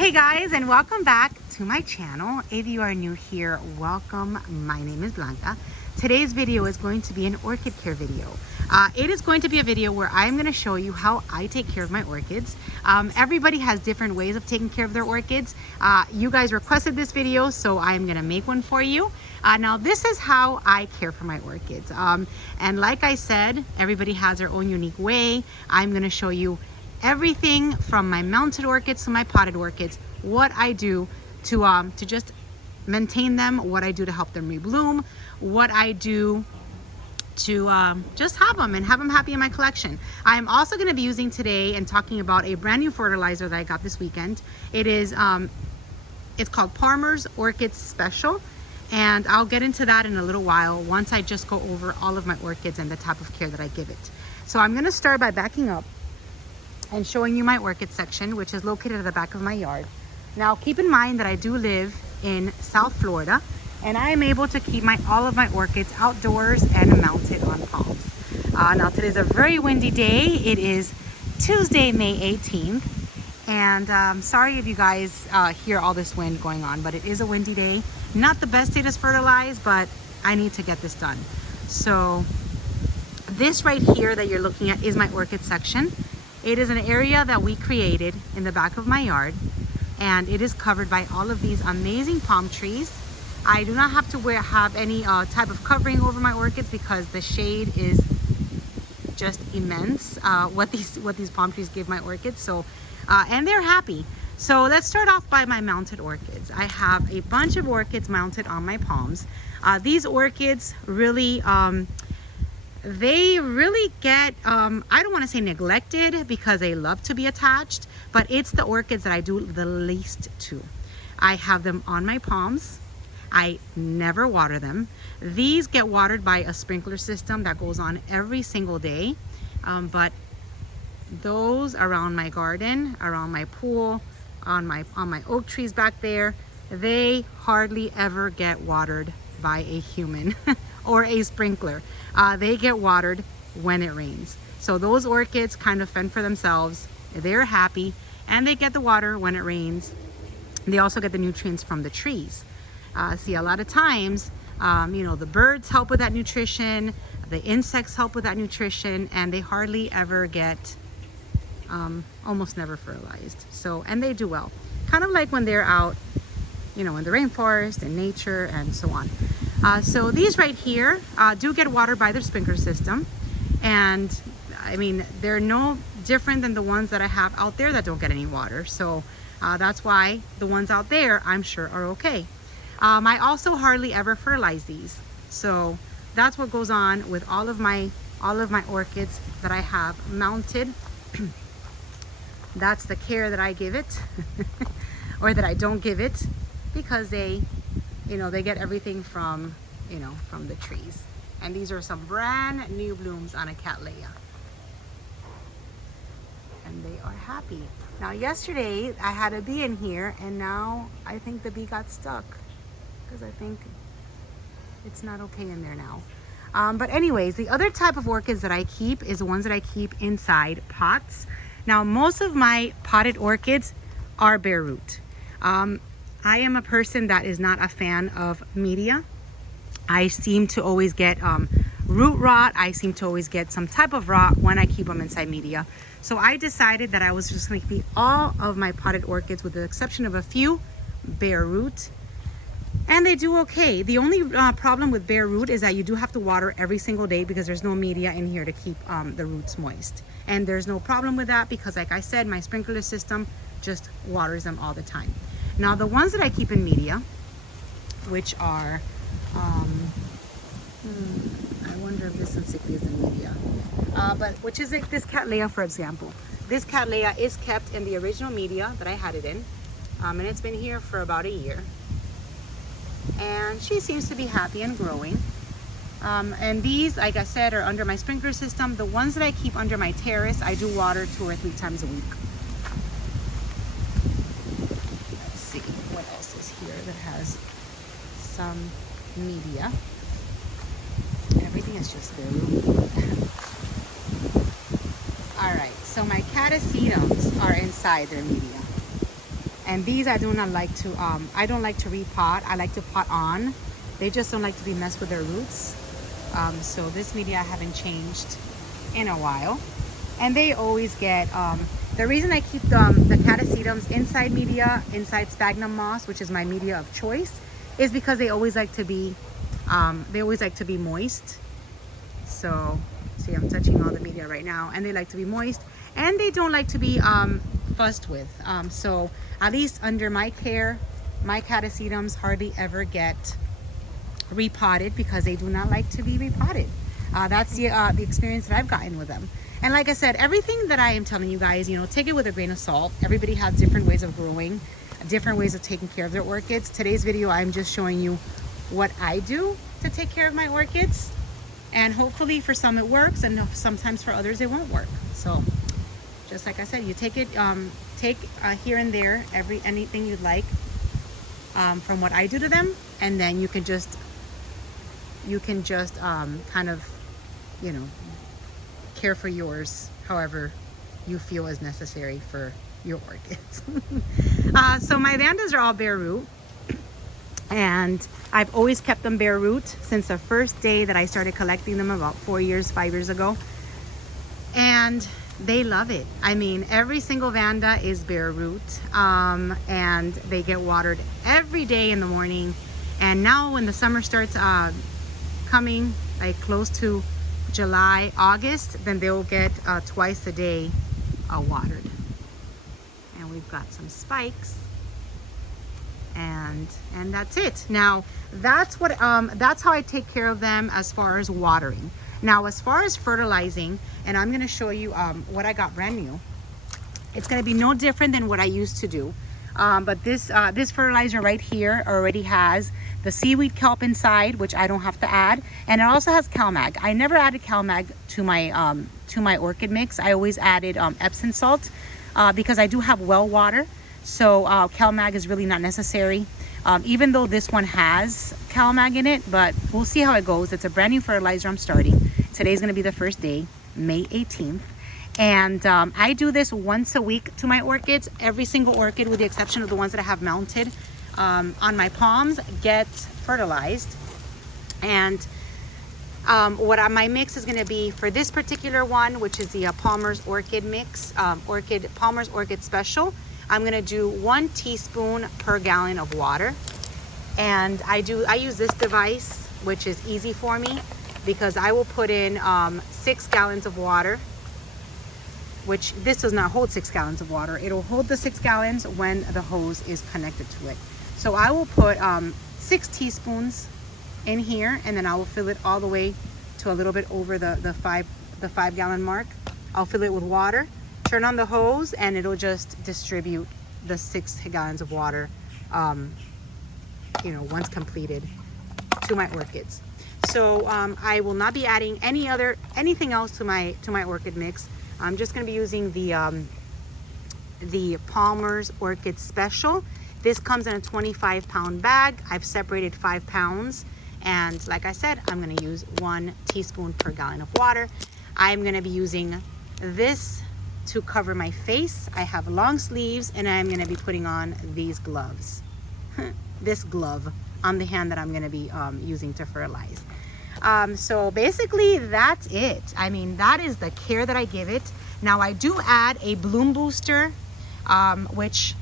Hey guys, and welcome back to my channel. If you are new here, welcome. My name is Blanca. Today's video is going to be an orchid care video. It is going to be a video where I'm going to show you how I take care of my orchids. Everybody has different ways of taking care of their orchids. You guys requested this video, so I'm going to make one for you. Now this is how I care for my orchids. And like I said, everybody has their own unique way. I'm going to show you everything from my mounted orchids to my potted orchids, what I do to just maintain them, what I do to help them rebloom, what I do to just have them and have them happy in my collection. I'm also going to be using today and talking about a brand new fertilizer that I got this weekend. It is it's called Palmer's Orchids Special, and I'll get into that in a little while once I just go over all of my orchids and the type of care that I give it. So I'm going to start by backing up and showing you my orchid section, which is located at the back of my yard. Now keep in mind that I do live in South Florida, and I am able to keep all of my orchids outdoors and mounted on palms. Now today's a very windy day. It is Tuesday, May 18th, and sorry if you guys hear all this wind going on, but it is a windy day. Not the best day to fertilize, but I need to get this done. So this right here that you're looking at is my orchid section. It is an area that we created in the back of my yard, and it is covered by all of these amazing palm trees. I do not have to have any type of covering over my orchids because the shade is just immense. What these palm trees give my orchids. So, and they're happy. So let's start off by my mounted orchids. I have a bunch of orchids mounted on my palms. These orchids really they really get, I don't want to say neglected because they love to be attached, but it's the orchids that I do the least to. I have them on my palms. I never water them. These get watered by a sprinkler system that goes on every single day. But those around my garden, around my pool, on my oak trees back there, they hardly ever get watered by a human or a sprinkler. They get watered when it rains. So those orchids kind of fend for themselves. They're happy and they get the water when it rains. They also get the nutrients from the trees. See, a lot of times, you know, the birds help with that nutrition, the insects help with that nutrition, and they hardly ever get, almost never fertilized. So, and they do well. Kind of like when they're out, you know, in the rainforest and nature and so on. So these right here do get watered by their sprinkler system, and I mean they're no different than the ones that I have out there that don't get any water. So that's why the ones out there I'm sure are okay. I also hardly ever fertilize these, so that's what goes on with all of my orchids that I have mounted. That's the care that I give it or that I don't give it, because they, you know, they get everything from, you know, from the trees. And these are some brand new blooms on a Cattleya. And they are happy. Now yesterday I had a bee in here, and now I think the bee got stuck because I think it's not okay in there now. But anyways, the other type of orchids that I keep is the ones that I keep inside pots. Now most of my potted orchids are bare root. I am a person that is not a fan of media. I seem to always get root rot. I seem to always get some type of rot when I keep them inside media. So I decided that I was just going to keep all of my potted orchids, with the exception of a few, bare root. And they do okay. The only problem with bare root is that you do have to water every single day because there's no media in here to keep the roots moist. And there's no problem with that because, like I said, my sprinkler system just waters them all the time. Now the ones that I keep in media, which are, I wonder if this one is in media, but which is like this Cattleya, for example. This Cattleya is kept in the original media that I had it in, and it's been here for about a year. And she seems to be happy and growing. And these, like I said, are under my sprinkler system. The ones that I keep under my terrace, I do water 2 or 3 times a week. What else is here that has some media? Everything is just very all right, so my catasetums are inside their media, And these I do not like to, I don't like to repot. I like to pot on. They just don't like to be messed with their roots. So this media I haven't changed in a while. And they always get, the reason I keep the catasetums inside media, inside sphagnum moss, which is my media of choice, is because they always like to be, moist. So see, I'm touching all the media right now, and they like to be moist, and they don't like to be fussed with. So at least under my care, my catasetums hardly ever get repotted because they do not like to be repotted. That's the experience that I've gotten with them. And like I said, everything that I am telling you guys, you know, take it with a grain of salt. Everybody has different ways of growing, different ways of taking care of their orchids. Today's video, I'm just showing you what I do to take care of my orchids. And hopefully for some it works, and sometimes for others it won't work. So just like I said, you take it, take here and there, anything you'd like from what I do to them. And then you can just kind of, you know, care for yours however you feel is necessary for your orchids. So my vandas are all bare root, and I've always kept them bare root since the first day that I started collecting them about 5 years ago, and they love it. I mean, every single vanda is bare root, and they get watered every day in the morning. And now when the summer starts coming, like close to July, August, then they'll get twice a day watered. And we've got some spikes, and that's it. Now that's how I take care of them as far as watering. Now as far as fertilizing, and I'm going to show you what I got brand new. It's going to be no different than what I used to do. But this fertilizer right here already has the seaweed kelp inside, which I don't have to add, and it also has CalMag. I never added CalMag to my orchid mix. I always added Epsom salt because I do have well water, so CalMag is really not necessary. Even though this one has CalMag in it, but we'll see how it goes. It's a brand new fertilizer I'm starting. Today's going to be the first day, May 18th. And I do this once a week to my orchids. Every single orchid, with the exception of the ones that I have mounted on my palms, gets fertilized. And what my mix is going to be for this particular one, which is the Palmer's Orchid mix, Palmer's Orchid Special, I'm going to do 1 teaspoon per gallon of water. And I use this device, which is easy for me, because I will put in 6 gallons of water, which this does not hold 6 gallons of water. It'll hold the 6 gallons when the hose is connected to it. So I will put 6 teaspoons in here, and then I will fill it all the way to a little bit over the 5 gallon mark. I'll fill it with water, turn on the hose, and it'll just distribute the 6 gallons of water, you know, once completed, to my orchids. So I will not be adding anything else to my orchid mix. I'm just going to be using the Palmer's Orchid Special. This comes in a 25-pound bag. I've separated 5 pounds, and like I said, I'm going to use 1 teaspoon per gallon of water. I'm going to be using this to cover my face. I have long sleeves, and I'm going to be putting on these gloves. This glove on the hand that I'm going to be using to fertilize. So basically that's it. I mean, that is the care that I give it. Now I do add a bloom booster, which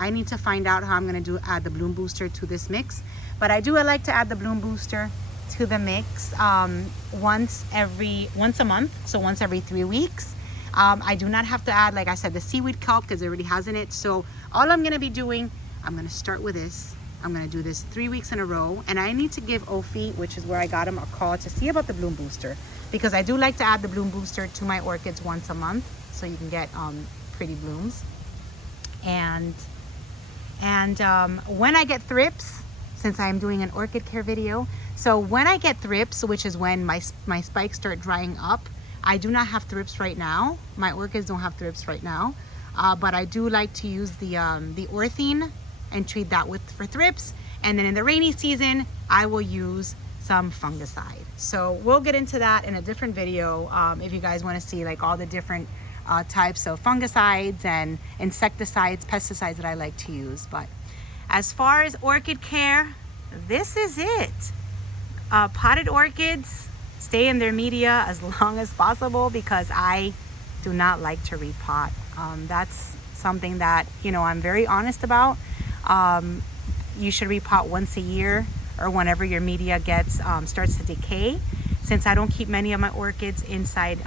I need to find out how I'm going to add the bloom booster to this mix. But I like to add the bloom booster to the mix once a month, so once every 3 weeks. I do not have to add, like I said, the seaweed kelp because it already has in it. So all I'm going to be doing, I'm going to start with this. I'm going to do this 3 weeks in a row, and I need to give Ophi, which is where I got him, a call to see about the bloom booster, because I do like to add the bloom booster to my orchids once a month so you can get pretty blooms. And when I get thrips, since I'm doing an orchid care video, so when I get thrips, which is when my spikes start drying up, I do not have thrips right now. My orchids don't have thrips right now, but I do like to use the Orthene and treat that for thrips. And then in the rainy season, I will use some fungicide. So we'll get into that in a different video if you guys want to see like all the different types of fungicides and insecticides, pesticides that I like to use. But as far as orchid care, this is it. Potted orchids stay in their media as long as possible because I do not like to repot. That's something that, you know, I'm very honest about. You should repot once a year or whenever your media gets starts to decay. Since I don't keep many of my orchids inside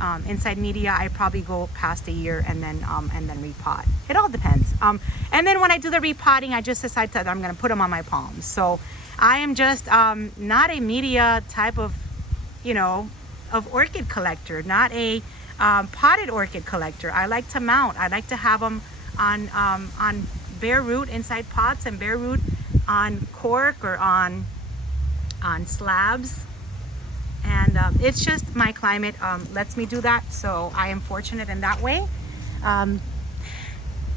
media, I probably go past a year and then repot. It all depends. And then when I do the repotting, I just decide that I'm going to put them on my palms. So I am just not a media type of, you know, of orchid collector, not a potted orchid collector. I like to mount. I like to have them on bare root inside pots and bare root on cork or on slabs. And it's just my climate lets me do that, so I am fortunate in that way.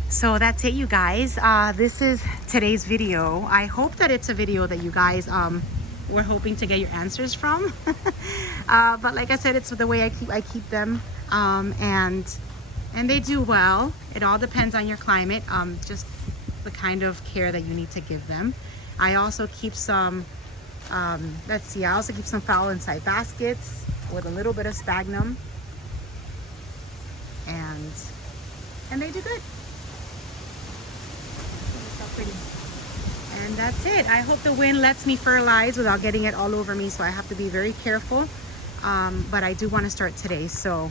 So that's it, you guys. This is today's video. I hope that it's a video that you guys were hoping to get your answers from. But like I said, it's the way I keep them, and they do well. It all depends on your climate, just the kind of care that you need to give them. I also keep some let's see, I also keep some foul inside baskets with a little bit of sphagnum, and they do good. Look how pretty. And that's it. I hope the wind lets me fertilize without getting it all over me, so I have to be very careful. But I do want to start today. So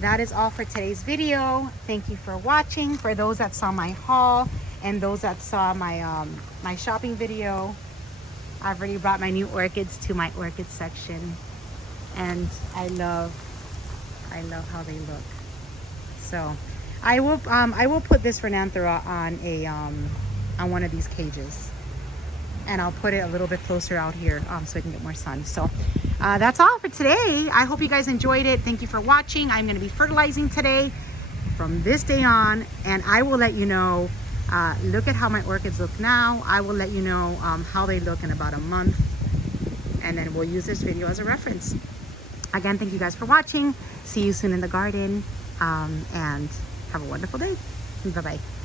that is all for today's video. Thank you for watching. For those that saw my haul and those that saw my my shopping video, I've already brought my new orchids to my orchid section, and I love how they look. So I will put this Renanthera on a on one of these cages, and I'll put it a little bit closer out here so it can get more sun. So that's all for today. I hope you guys enjoyed it. Thank you for watching. I'm going to be fertilizing today from this day on, and I will let you know. Look at how my orchids look now. I will let you know how they look in about a month, and then we'll use this video as a reference. Again, thank you guys for watching. See you soon in the garden, and have a wonderful day. Bye-bye.